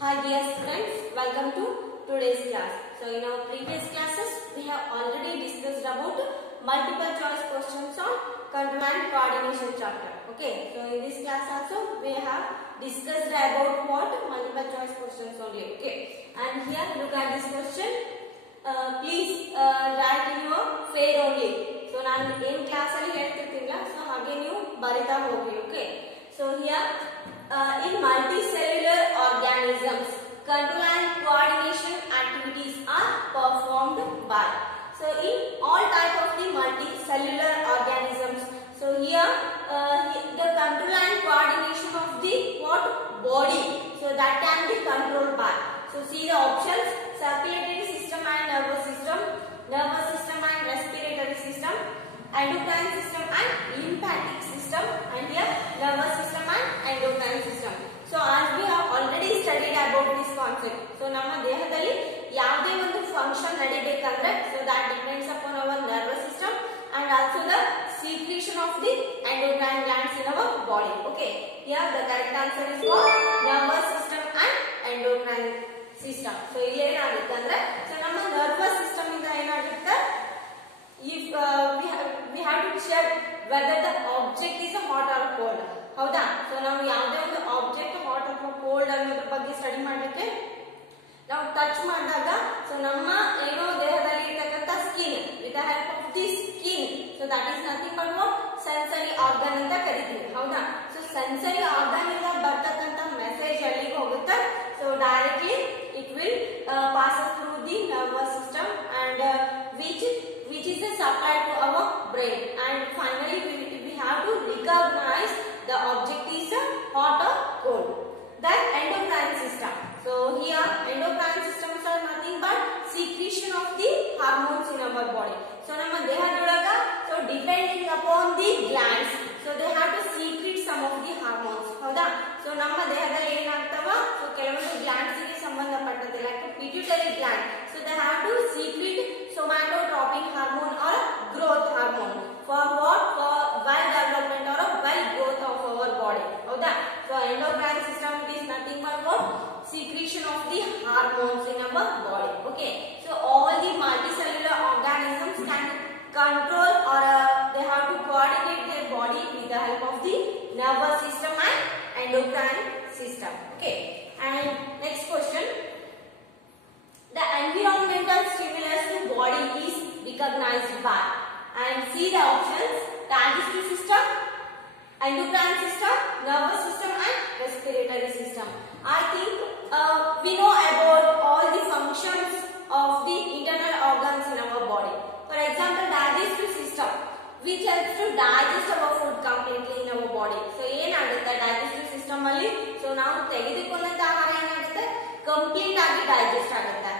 Hi dear students, welcome to today's class. So in our previous classes, we have already discussed about multiple choice questions on control and coordination chapter. Okay, so in this class also we have discussed about what multiple choice questions only. Okay, and here look at this question. Please write in your fair only. So ನಾನು ಏನು class ಅಲ್ಲಿ ಹೇಳ್ತಿರ್ತೀನಲ್ಲ, so ಹಾಗೆ ನೀವು ಬರಿತಾ ಹೋಗಿ. Okay, so here in multicellular organisms, control and coordination activities are performed by. So in all type of the multicellular organisms, so here the control and coordination of the what body, so that can be controlled by. So see the options: circulatory system and nervous system and respiratory system, endocrine system and lymphatic system, and here nervous system and endocrine system. So as we have already studied about this concept, so ನಮ್ಮ ದೇಹದಲ್ಲಿ ಯಾವುದೇ ಒಂದು function ನಡಿಬೇಕಂದ್ರೆ, so that depends upon our nervous system and also the secretion of the endocrine glands in our body. Okay, here the correct answer is what? Nervous system and endocrine system. So ಇಲ್ಲಿ ಏನಾಗುತ್ತೆ ಅಂದ್ರೆ, so ನಮ್ಮ nervous system ಇಂದ ಏನಾಗುತ್ತೆ, if we have to check whether the object is hot or cold. ಹೌದಾ? So ನಾವು ಯಾವುದೇ ಒಂದು ಆಬ್ಜೆಕ್ಟ್ ಹಾಟ್ ಅಥವಾ ಕೋಲ್ಡ್ ಅನ್ನೋದ್ರ ಬಗ್ಗೆ ಸ್ಟಡಿ ಮಾಡಲಿಕ್ಕೆ ನಾವು ಟಚ್ ಮಾಡಿದಾಗ, ಸೊ ನಮ್ಮ ಏನೋ ದೇಹದಲ್ಲಿ ಇರತಕ್ಕಂತ skin, with the help of the skin, so that is nothing but what sensory organ ಅಂತ ಕರಿತೀವಿ. ಹೌದಾ? ಸೊ ಸೆನ್ಸರಿ ಆರ್ಗನ್ ಇಂದ ಬರ್ತಕ್ಕಂತ ಮೆಸೇಜ್ ಎಲ್ಲಿಗೆ ಹೋಗುತ್ತೆ, so directly it will passes through the nervous system and which is a supply to our brain, and finally we have to recognize the object is hot or cold. Then endocrine system. So here endocrine systems are nothing but secretion of the hormones in our body. So ನಮ್ಮ ದೇಹದೊಳಗ, so depending upon the glands, so they have to secrete some of the hormones. ಹೌದಾ? So ನಮ್ಮ ದೇಹದಲ್ಲಿ ಏನಾಗ್ತವ, so ಕೆಲವೊಂದು glands ಗೆ ಸಂಬಂಧಪಟ್ಟಂತೆ like pituitary gland, so they have to secrete somatotropic hormone or growth hormone for what? For well development or well growth of our body. ಹೌದಾ? So endocrine system is nothing but what? Secretion of the hormones in our body. Okay, so all the multicellular organisms can control or they have to coordinate their body with the help of the nervous system and endocrine system. Okay, and next question: the environmental stimulus to body is recognized by, and see the options: digestive system, endocrine system, nervous system and respiratory system. I think we know about all the functions of the internal organs in our body. For example, digestive system, which helps to digest our food completely in our body. So ಏನಾಗುತ್ತೆ digestive system ಅಲ್ಲಿ, so ನಾವು ತೆಗೆದುಕೊಂಡಂತ ಆಹಾರ ಏನಾಗುತ್ತೆ, complete ಆಗಿ digest ಆಗುತ್ತೆ.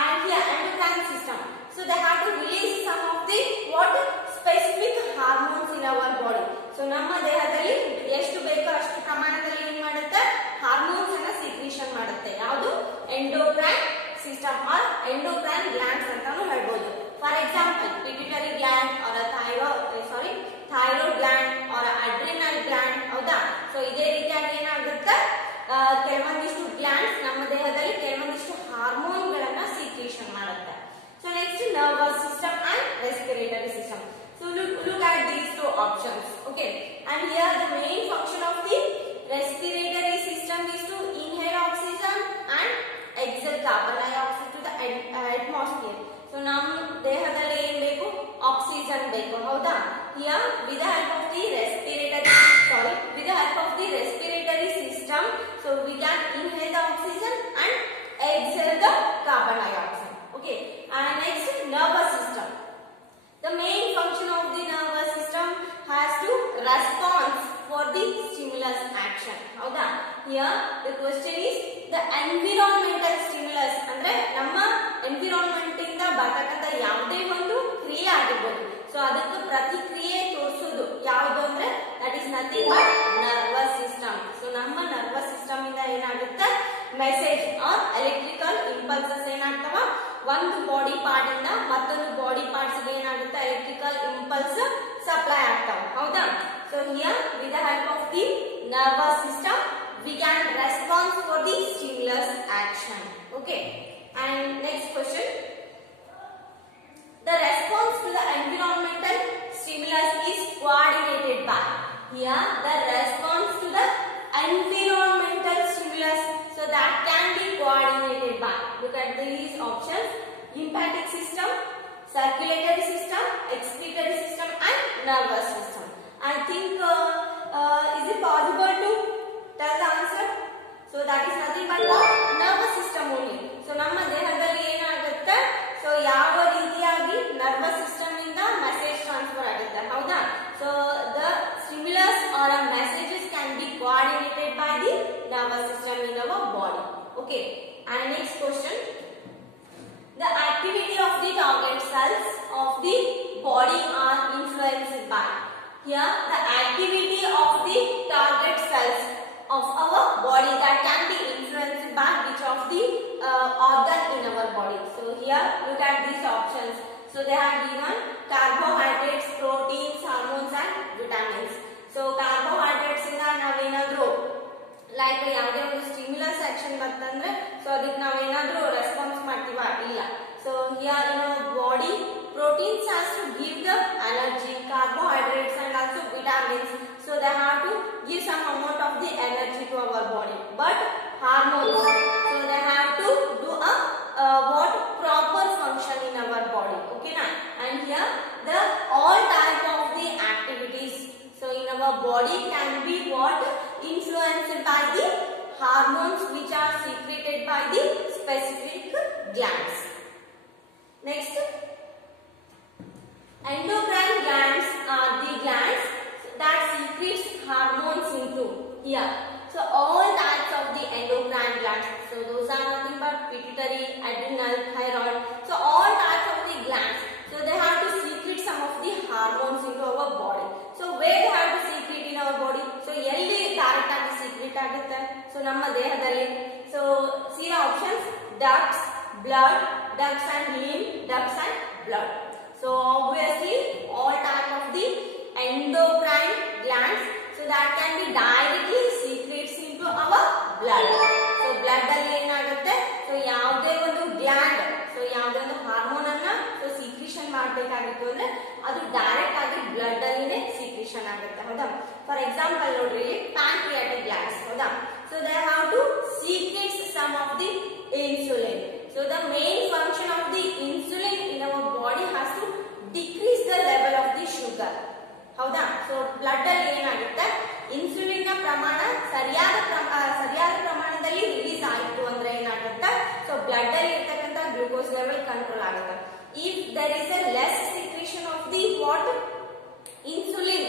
And here endocrine system, so they have to release some of the what specific hormones in our body. So ನಮ್ಮ ದೇಹದಲ್ಲಿ ಎಷ್ಟು ಬೇಕೋ ಅಷ್ಟು ಪ್ರಮಾಣದಲ್ಲಿ ಏನು ಮಾಡುತ್ತೆ, ಹಾರ್ಮೋನ್ಸ್ ಅನ್ನ ಸೀಕ್ರೆಷನ್ ಮಾಡುತ್ತೆ. ಯಾವುದು? Endocrine system or endocrine glands ಅಂತಾನು ಹೇಳ್ಬೋದು. For example pituitary gland or thyroid gland or adrenal gland. ಹೌದಾ? ಸೊ ಇದೇ ರೀತಿಯಾಗಿ ಏನಾಗುತ್ತೆ, ಕೆಲವೊಂದಿಷ್ಟು ಗ್ಲ್ಯಾಂಡ್ಸ್ ನಮ್ಮ ದೇಹದಲ್ಲಿ ಕೆಲವೊಂದಿಷ್ಟು ಹಾರ್ಮೋನ್ಗಳನ್ನ ಸೀಕ್ರೆಷನ್ ಮಾಡುತ್ತೆ. So next nervous system and respiratory system. So look at these two options. Okay, and here the main function of the respiratory system is to inhale oxygen and exhale carbon dioxide to the atmosphere. So ನಮ್ಮ ದೇಹದಲ್ಲಿ ಏನು ಬೇಕು? Oxygen ಬೇಕು. ಹೌದಾ? Here with the help of the respiratory system, so we can inhale the oxygen and exhale the carbon dioxide. Okay, and next nervous system. The main function of the nervous system has to respond for the stimulus action. ಹೌದಾ? Here the question is the environmental stimulus, ಅಂದ್ರೆ ನಮ್ಮ environment ಇಂದ ಬರ್ತಕ್ಕಂತ ಯಾವುದೇ ಒಂದು ಕ್ರಿಯೆ ಆಗಿರ್ಬೋದು, so ಅದಕ್ಕೆ ಪ್ರತಿಕ್ರಿಯೆ ತೋರಿಸೋದು ಯಾವುದು ಅಂದ್ರೆ that is nothing but nervous system. So ನಮ್ಮ ನರ್ವಸ್ ಸಿಸ್ಟಮ್ ಇಂದ ಏನಾಗುತ್ತೆ, ಮೆಸೇಜ್ ಆರ್ ಎಲೆಕ್ಟ್ರಿಕಲ್ ಇಂಪಲ್ಸಸ್ ಏನಾಗ್ತವ, ಒಂದು ಬಾಡಿ ಪಾರ್ಟ್ ಇಂದ ಮತ್ತೊಂದು ಬಾಡಿ ಪಾರ್ಟ್ಸ್ ಗೆ ಏನಾಗುತ್ತೆ, ಎಲೆಕ್ಟ್ರಿಕಲ್ ಇಂಪಲ್ಸ್ ಸಪ್ಲೈ ಆಗ್ತಾವ. ಹೌದಾ? So here with the help of the nervous system we can respond for the stimulus action. Okay. And next question. The response to the environmental stimulus is coordinated by. Here the response to the environmental stimulus, so that can be coordinated by. Look at these options: lymphatic system, circulatory system, excretory system, and nervous system. I think is it possible to tell the answer? So that is nothing but what? Nervous system only. So ನಮ್ಮ ದೇಹದಲ್ಲಿ ಏನಾಗುತ್ತೆ? So ಯಾವ ರೀತಿಯಾಗಿ nervous system ಇಂದ message transfer ಆಗುತ್ತೆ, ಹೌದಾ? So the stimulus or messages can be coordinated by the nervous system in our body. Okay. And next question. The activity of the target cells of the body are influenced by. Here the activity of the target cells of our body that can be influenced by which of the organ in our body. So here look at these options. So they have given carbohydrates, proteins, hormones and vitamins. So carbohydrates inda navenadru like ಯಾವುದೇ ಒಂದು stimulus action ಬಂತಂದ್ರೆ so ಅದಕ್ಕೆ ನಾವೇನಾದ್ರೂ response ಮಾಡ್ತೀವಾ? ಇಲ್ಲ. So here in our body proteins has to give the energy, carbohydrates and also vitamins, so they have to give some amount of the energy to our body. But hormones, so they have to do a what proper function in our body. Okay na? And here the all type of the activities so in our body can be what influenced by the hormones which are secreted by the specific glands. Next, endocrine glands are the glands that secretes hormones into here. So all types of the endocrine glands, so those are nothing but pituitary, adrenal, thyroid, so all types of the glands, so they have to secrete some of the hormones into our body. So where they have to secrete in our body? So elli direct agi secrete agutte? So namma dehadalli. So see the options: ducts, blood, ducts and lymph, ducts and blood. So obviously all type of the endocrine glands, so that can be directly secretes into our blood. So blood alli enagutte? So yavade ondu gland, so yavade ondu hormone anna so secretion ಮಾಡಬೇಕಾಗಿತ್ತು ಅಂದ್ರೆ ಅದು direct ಆಗಿ blood ಅಲ್ಲಿನೇ secretion ಆಗುತ್ತೆ, ಹೌದಾ? For example ನೋಡ್ರಿ, pancreatic glands, ಹೌದಾ? So they have to secrete some of the insulin. So the main function of the insulin in our body has to decrease the level of the sugar, ಹೌದಾ? So blood ಅಲ್ಲಿ ಏನಾಗುತ್ತೆ, insulin ನ ಪ್ರಮಾಣ ಸರಿಯಾದ ಪ್ರಮಾಣದಲ್ಲಿ release ಆಯಿತು ಅಂದ್ರೆ ಏನಾಗುತ್ತೆ, ಸೊ ಬ್ಲಡ್ ಅಲ್ಲಿ ಇರತಕ್ಕಂತ ಗ್ಲೂಕೋಸ್ ಲೆವೆಲ್ ಕಂಟ್ರೋಲ್ ಆಗುತ್ತೆ. If there is a less secretion of the what insulin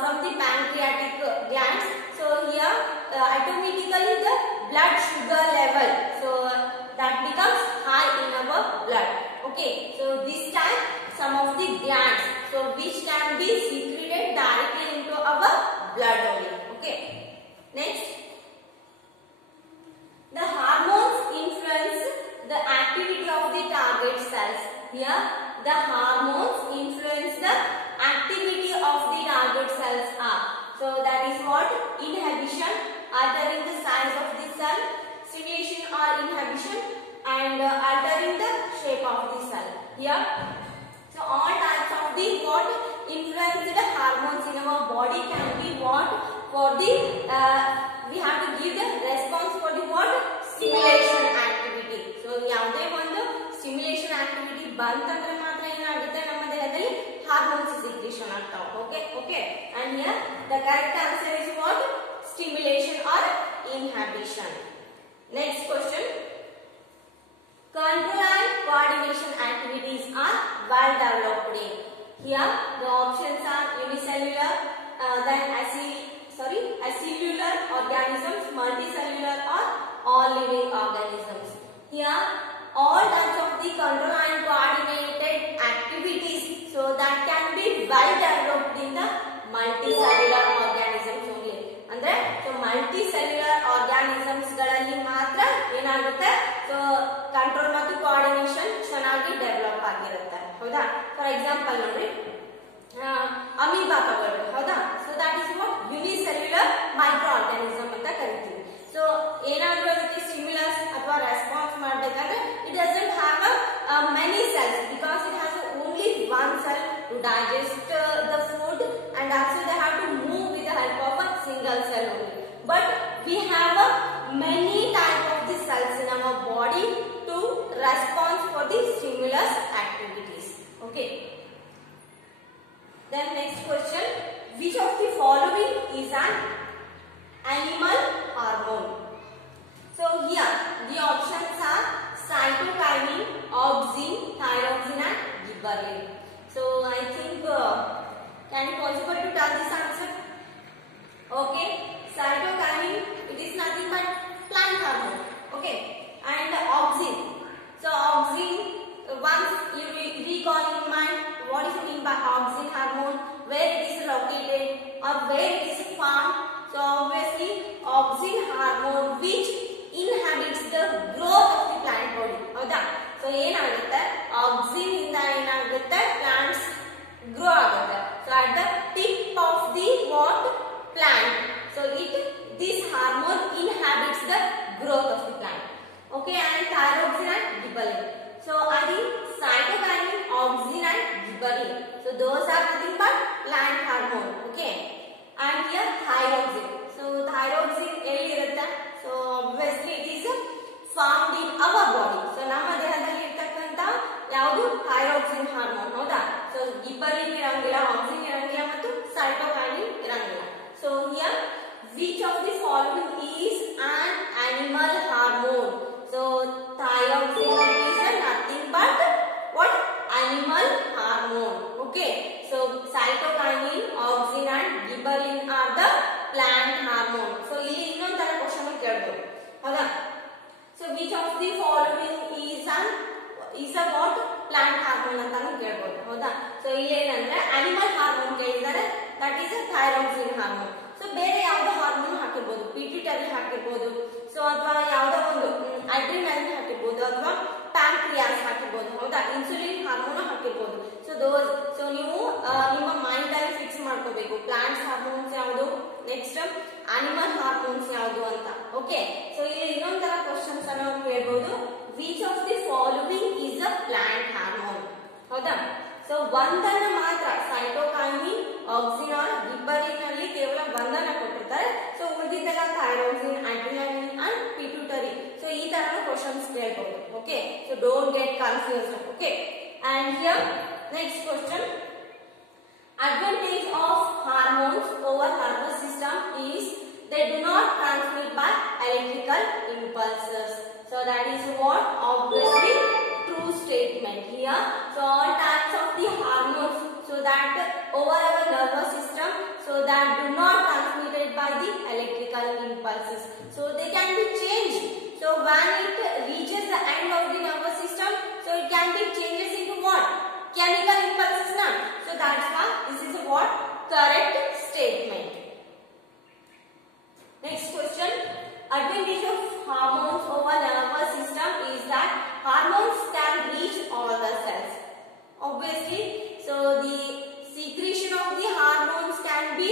from the pancreatic glands, so here automatically the blood sugar level so that becomes high in our blood. Okay, so this time some of the glands so which can be secreted directly into our blood only. Okay, next, the hormones influence the activity of the target cells. Here the hormones influence the activity of the target cells are, so that is what inhibition, altering the size of the cell, stimulation or inhibition, and altering the shape of the cell. Here so all types of the what influenced hormones in our body can be what for the we have to give the response for the what stimulation activity. So ಯಾವುದೇ ಒಂದು stimulation activity ಬಂತಂದ್ರೆ ಮಾತ್ರ ಏನಾಗುತ್ತೆ, ನಮ್ಮ ದೇಹದಲ್ಲಿ hormones secretion ಆಗ್ತಾವೆ. Okay, and here the correct answer is what stimulation or inhibition. Next question, control and coordination activities are well developed in. Here the options are unicellular, then acellular organisms, multicellular or all living organisms. Here all types of the control and coordinated activities so that can be well developed in the multicellular organisms only. ಅಂದ್ರೆ so multicellular organisms ಗಳಲ್ಲಿ ಮಾತ್ರ ಏನಾಗುತ್ತೆ, so control ಮತ್ತು coordination ಚೆನ್ನಾಗಿ develop ಆಗಿರುತ್ತೆ, ಹೌದಾ? For example ನೋಡ್ರಿ, amoeba ತಗೊಳ್ಳಿ, ಹೌದಾ? So that is what unicellular micro organism ಅಂತ ಕರಿತೀವಿ. ಸೊ ಏನಾದ್ರೂ ಅದಕ್ಕೆ ಸ್ಟಿಮ್ಯುಲಸ್ ಅಥವಾ digest the food, and also they have to move with the help of a single cell only. But we have many type of the cells in our body to respond for the stimulus activities. Okay. Then next question, which of the following is an animal hormone? So here the options are cytokinin, auxin, thyroxine and gibberellin. So I think can it possible to tell this answer? Okay, cytokinin, it is nothing but plant hormone. Okay, and auxin. So auxin, once you recall in mind what is mean by auxin hormone, where it is located or where it is found. So obviously auxin hormone which inhabits the growth of the plant body. ಹೌದಾ? So ಏನಾಗುತ್ತೆ, auxin ಇಂದ ಏನಾಗುತ್ತೆ, plants grow ಆಗುತ್ತೆ. So at the tip of the what plant, so this hormone inhabits the growth of the plant. Okay, and thyroxine and gibberellin. So I think cytokinin, auxin and gibberellin. So those are nothing but plant hormone. Okay, and here thyroxine. So thyroxine ಎಲ್ಲಿ ಇರುತ್ತೆ? So obviously it is found in our body. So ನಮ್ಮ ದೇಹದಲ್ಲಿ ಇರತಕ್ಕಂತ ಯಾವುದು thyroxine hormone. ಹೌದಾ? So gibberellin ಇರಂಗಿಲ್ಲ, auxin ಇರಂಗಿಲ್ಲ ಮತ್ತು cytokinin ಇರಂಗಿಲ್ಲ. So here which of the following is an animal hormone? So thyroxine is nothing but what? Animal hormone. Okay. So cytokinin, auxin and gibberellin are the plant hormone. So ಇಲ್ಲಿ ಇನ್ನೊಂದು ತರ question ಕೇಳಬಹುದು. ಹೌದಾ? So which of the following is a what? Plant hormone ಅಂತಾನು ಕೇಳಬಹುದು. ಹೌದಾ? So ಇಲ್ಲಿ ಏನಂದ್ರೆ animal hormone ಕೇಳಿದ್ದಾರೆ, that is a thyroxine hormone. So ಬೇರೆ ಯಾವುದೋ ಹಾರ್ಮೋನ್ ಹಾಕಿರಬಹುದು, ಪಿಟ್ಯೂಟರಿ ಹಾಕಿರಬಹುದು, ಸೊ ಅಥವಾ ಯಾವುದೋ ಒಂದು ಅಡ್ರಿನಲಿನ್ ಹಾಕಿರಬಹುದು ಅಥವಾ ಪ್ಯಾಂಕ್ರಿಯಾಸ್ ಹಾಕಿರಬಹುದು. ಹೌದಾ? Insulin hormone ಹಾಕಿರಬಹುದು. ಸೊ ನೀವು ನಿಮ್ಮ ಮೈಂಡ್ ಅಲ್ಲಿ ಫಿಕ್ಸ್ ಮಾಡ್ಕೋಬೇಕು, ಪ್ಲಾಂಟ್ಸ್ ಹಾರ್ಮೋನ್ಸ್ ಯಾವುದು, ನೆಕ್ಸ್ಟ್ ಅನಿಮಲ್ ಹಾರ್ಮೋನ್ಸ್ ಯಾವುದು ಅಂತ. ಓಕೆ, ಸೊ ಇಲ್ಲಿ ಇನ್ನೊಂದರ ಕ್ವಶನ್ಸ್ ಅನ್ನು ನಾವು ಕೇಳಬಹುದು, which of the following is a plant hormone. ಹೌದಾ? ಸೊ ಒಂದನ್ನು ಮಾತ್ರ ಸೈಟೋಕೈನಿನ್, ಆಕ್ಸಿನ್ ಆರ್ ಗಿಬ್ಬರಿನ್ ಅಲ್ಲಿ ಕೇವಲ ಒಂದನ್ನ ಕೊಟ್ಟಿರ್ತಾರೆ. ಸೊ ಉಳಿದಿದ್ದೆಲ್ಲ thyroxine, adrenaline and pituitary. So ಈ ತರ ಕ್ವಶನ್ಸ್ ಕೇಳಬಹುದು. Okay, so don't get confused. Okay, and here next question, advantage of hormones over nervous system is they do not transmit by electrical impulses. So that is what obviously true statement here. So all types of the hormones, so that over our nervous system, so that do not transmitted by the electrical impulses. So they can be changed. So when it reaches the end of the nervous system, so it can be changes into what? Chemical impulses now. So that's why this is a what? Correct statement. Next question, advantage of hormones over nervous system is that hormones can reach all the cells. Obviously, so the secretion of the hormones can be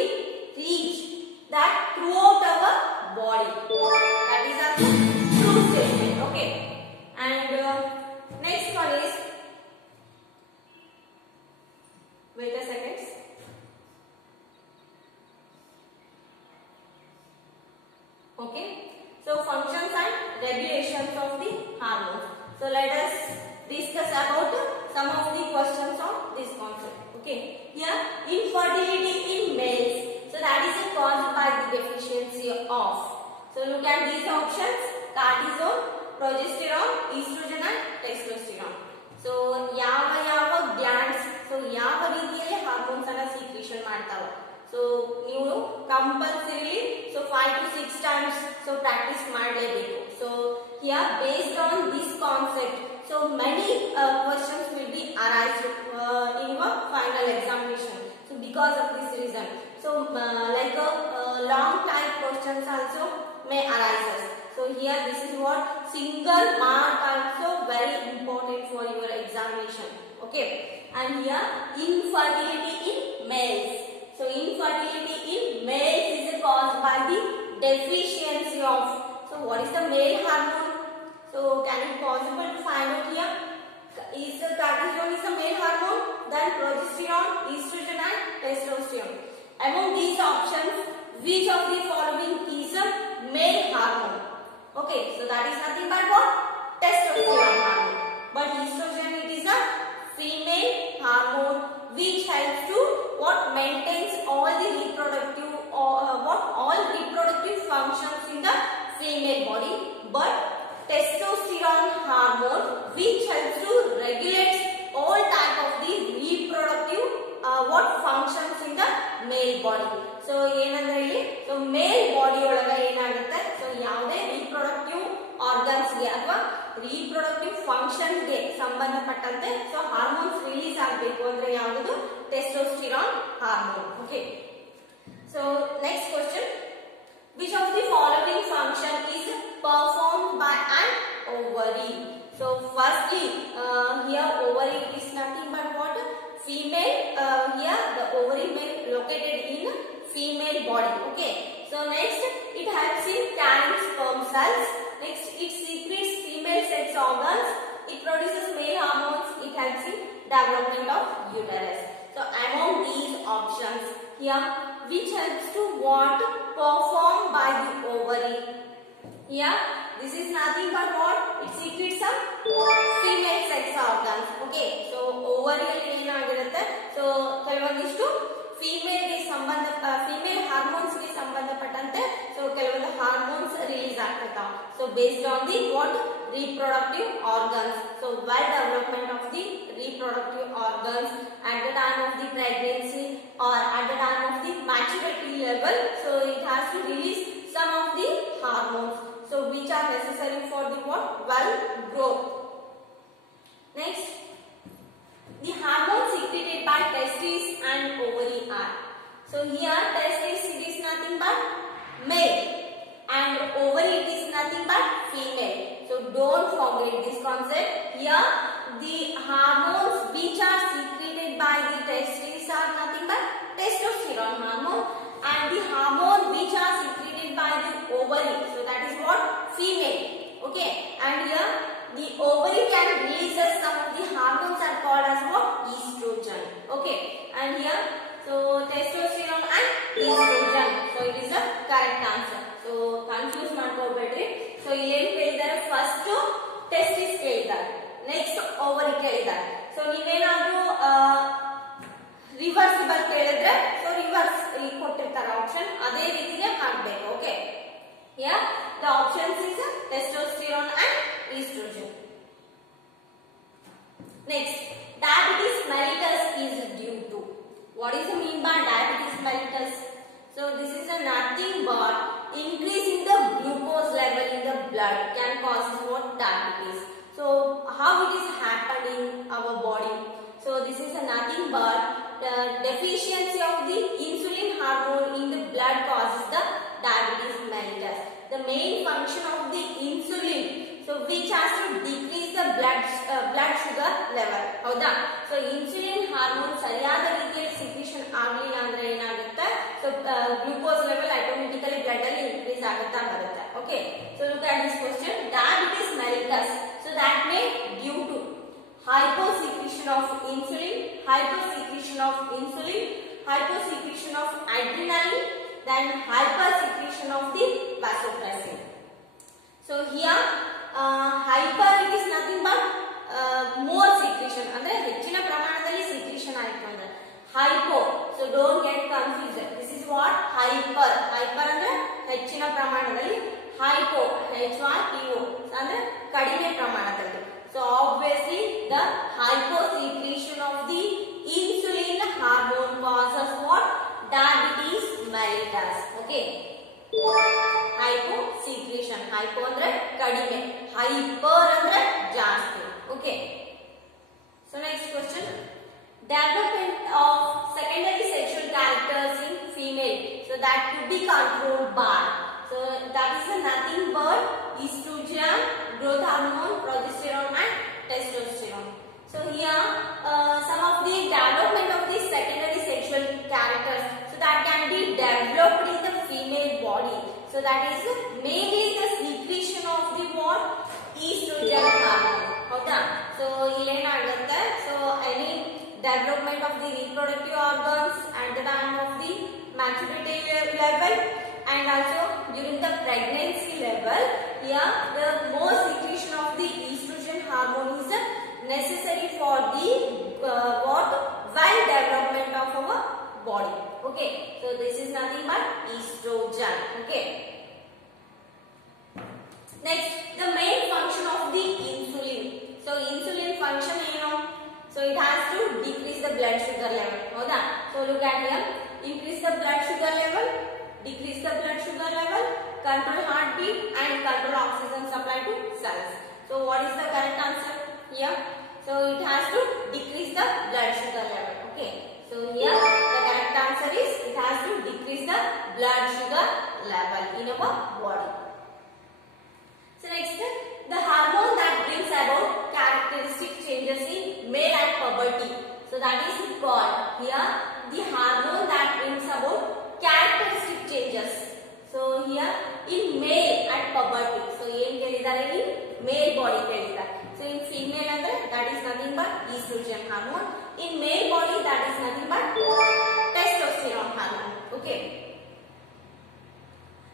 reached that throughout our body. That is a true statement. Okay, and next one is, wait a second. Okay, so functions and regulations of the hormones. So let us discuss about some of the questions on this concept. Okay, here infertility in males. So that is caused by the deficiency of. So look at these options: cortisol, progesterone, estrogen and testosterone. So ಯಾವ glands, so ಯಾವ ರೀತಿಯಲ್ಲಿ hormones ಅನ್ನು ಸೀಕ್ರೆಷನ್ ಮಾಡ್ತಾವ. So ನೀವು compulsorily so 5 to 6 times so practice ಮಾಡಲೇಬೇಕು. So here based on this concept, so many questions will be arised in your final examination. So because of this reason, so like long type questions also may arise. So here this is what single mark also very important for your examination. Okay, and here infertility in males. So infertility in males is caused by the deficiency of. So what is the male hormone? So can it possible to find out here? is cortisol is the male hormone, then progesterone, estrogen and testosterone. Among these options, which of the following is a male hormone? Okay, so that is nothing but what? Testosterone hormone. But estrogen, it is a female hormone which helps to what maintains all the reproductive all reproductive functions in the female body. But testosterone hormone which helps to regulate all type of the reproductive functions in the male body. So ಏನಂದ್ರೆ ಇಲ್ಲಿ so male body ಒಳಗೆ ಏನಾಗುತ್ತೆ, so ಯಾವುದೇ reproductive organs ಗೆ ಅಥವಾ reproductive function ಗೆ ಸಂಬಂಧಪಟ್ಟಂತೆ so hormones release ಆಗಬೇಕು ಅಂದ್ರೆ ಯಾವುದು? Testosterone hormone. Okay, so next question, which of the following function is performed by an ovary? So firstly, here ovary is nothing but what? Female. Here the ovary may located in female body. Okay, so next it helps in carrying sperm cells. Next it secretes female sex organs. It produces male hormones. It helps in development of uterus. So among these options here, which helps to what? Performed by the ovary. Here this is nothing but what? It secretes some female sex organs. Okay, so ovary alli enagirutte, so ಕೆಲವೊಂದಿಷ್ಟು female ಗೆ ಸಂಬಂಧ female hormones ಗೆ ಸಂಬಂಧಪಟ್ಟಂತೆ so ಕೆಲವೊಂದು hormones release ಆಗ್ತಿರ್ತಾವ. So based on the what? Reproductive organs. So well development of the reproductive organs at the time of the pregnancy or at the time of the maturity level, so it has to release some of the hormones, so which are necessary for the what? Well growth. Next, the hormones secreted by testes and ovary are. So here testes it is nothing but male and ovary it is nothing but female. So don't forget this concept. Here the hormones which are secreted by the testes are nothing but testosterone hormone, and the hormone which are secreted by the ovary, so that is what? Female. Okay, and here the ovary can release some of the hormones are called as what? Estrogen. Okay, and here so testosterone and estrogen, so it is the correct answer. So confuse ಮಾಡ್ಕೊಬೇಡ್ರಿ. So ಇಲ್ಲಿ ಏನು ಕೇಳಿದ್ದಾರೆ? First testis ಕೇಳಿದ್ದಾರೆ, next ovary ಕೇಳಿದ್ದಾರೆ. So ನೀವೇನಾದ್ರೂ reversible ಕೇಳಿದ್ರೆ so reverse ಇಲ್ಲಿ ಕೊಟ್ಟಿರ್ತಾರೆ option, ಅದೇ ರೀತಿನೇ ಮಾಡಬೇಕು. Okay, here the options is testosterone and estrogen. Next, diabetes mellitus is due to. What is the mean by diabetes mellitus? So this is a nothing but increase in the glucose level in the blood can cause what? Diabetes. So how it is happening in our body? So this is a nothing but the deficiency of the insulin hormone in the blood causes the diabetes mellitus. The main function of the insulin, so which has to decrease the blood sugar level. ಹೌದಾ? So insulin hormone ಸರಿಯಾದ ರೀತಿಯಲ್ಲಿ secretion ಆಗಲಿಲ್ಲ ಅಂದ್ರೆ ಏನಾಗುತ್ತೆ? So glucose level automatically blood ಅಲ್ಲಿ increase ಆಗುತ್ತಾ ಬರುತ್ತೆ. Okay, so look at this question. Diabetes mellitus, so that may due to hyposecretion of insulin, hyposecretion of adrenaline, then hypersecretion of the vasopressin. So here hyper it is nothing but more secretion, ಅಂದ್ರೆ ಹೆಚ್ಚಿನ ಪ್ರಮಾಣದಲ್ಲಿ secretion ಆಯ್ತು ಅಂದ್ರೆ hypo. So don't get confused. This is what? Hyper ಅಂದ್ರೆ ಹೆಚ್ಚಿನ ಪ್ರಮಾಣದಲ್ಲಿ, hypo HYPO ಅಂದ್ರೆ ಕಡಿಮೆ ಪ್ರಮಾಣದಲ್ಲಿ. So obviously the hyposecretion of the insulin hormone causes what? Diabetes mellitus. Okay, hyposecretion, hypo andre kadime, hyper andre jaasti. Okay, so next question, development of secondary sexual characters in female, so that could be controlled by, so that is nothing but estrogen, growth hormone, progesterone and testosterone. So here some of the development of the secondary sexual characters, so that can be developed in the female body, so that is mainly the secretion of the what? Estrogen hormone. ಹೌದಾ? So ಇಲ್ಲಿ also during the pregnancy level, here the more secretion of the estrogen hormone is necessary for the well development of our body. Okay, so this is nothing but estrogen. Okay. Next, the main function of the insulin. So insulin function, so it has to decrease the blood sugar level. Hoda? So look at here, increase the blood sugar level, decrease the blood sugar level, control heartbeat and control oxygen supply to cells. So what is the correct answer here? So it has to decrease the blood sugar level. Okay. So here the correct answer is it has to decrease the blood sugar level in our body. So next, the hormone that brings about characteristic changes in male at puberty. So that is called here the hormone that brings about characteristic changes. So here in male at puberty. So in male body kelidare. So in female andre that is nothing but estrogen hormone. In male body that is nothing but testosterone hormone. Okay.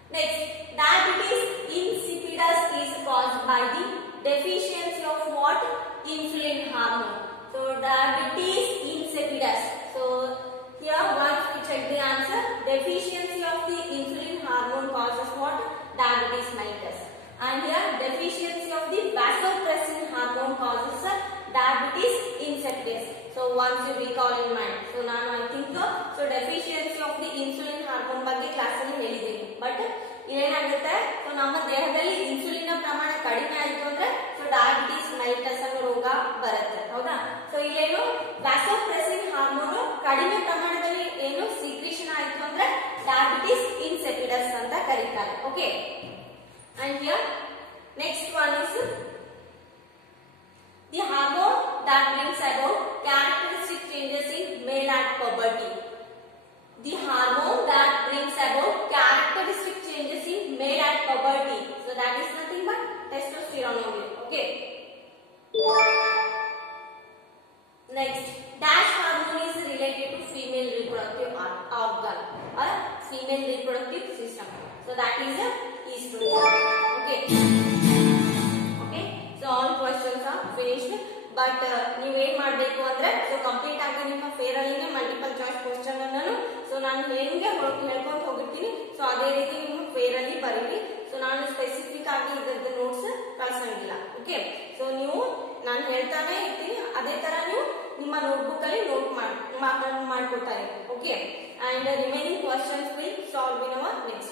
Next, diabetes insipidus is caused by the deficiency of what? Insulin hormone. So diabetes insipidus. So here once we check the answer, deficiency of the insulin hormone causes what? Diabetes mellitus. And here deficiency of the vasopressin hormone causes diabetes insipidus. So once you recall in mind. So now I think so deficiency of the insulin hormone ಬಗ್ಗೆ class ಅಲ್ಲಿ ಹೇಳಿದ್ದೀನಿ. But ಇದೇನಾಗುತ್ತೆ, so ನಮ್ಮ ದೇಹದಲ್ಲಿ insulin ಪ್ರಮಾಣ ಕಡಿಮೆ ಆಯಿತು ಅಂದ್ರೆ so diabetes mellitus ಅನ್ನೋ ರೋಗ ಬರುತ್ತೆ. ಹೌದಾ? ಸೊ ಇಲ್ಲೇನು ವ್ಯಾಸೋಪ್ರೆಸಿನ್ ಹಾರ್ಮೋನ್ ಕಡಿಮೆ ಪ್ರಮಾಣದಲ್ಲಿ ಏನು ಸೀಕ್ರೆಷನ್ ಆಯಿತು ಅಂದ್ರೆ ಡಯಾಬಿಟಿಸ್ ಇನ್ಸಿಪಿಡಸ್ ಅಂತ ಕರೀತಾರೆ. Okay. And here next one is the hormone that brings about characteristic changes in male at puberty. The hormone that brings about characteristic changes in male at puberty. So that is nothing but testosterone only. Okay. Next, dash hormone is related to female reproductive organ or female reproductive system. So that is estrogen. Okay. Okay. So all questions are finished. But ನೀವು ಏನು ಮಾಡಬೇಕು ಅಂದ್ರೆ so complete ಆಗಿ ನಿಮ್ಮ fair ಅಲ್ಲಿ multiple choice question ಅನ್ನು so ನಾನು ಹೆಂಗೆ ಹೇಳ್ಕೊಂಡು ಹೋಗಿರ್ತೀನಿ ಸೊ ಅದೇ ರೀತಿ ನಿಮ್ಮ ಫೇರ್ ಅಲ್ಲಿ ಬರೀರಿ. ಸೊ ನಾನು ಸ್ಪೆಸಿಫಿಕ್ ಆಗಿ ಇದರದ ನೋಟ್ಸ್ ಕಳ್ಸಂಗಿಲ್ಲ. ಓಕೆ. ಸೊ ನೀವು ನಾನು ಹೇಳ್ತಾನೆ ಇರ್ತೀನಿ, ಅದೇ ತರ ನೀವು ನಿಮ್ಮ ನೋಟ್ಬುಕ್ ಅಲ್ಲಿ ನೋಟ್ ಮಾಡ್ಕೊತಾ ಇರಿ. Okay. And remaining questions will solve in our next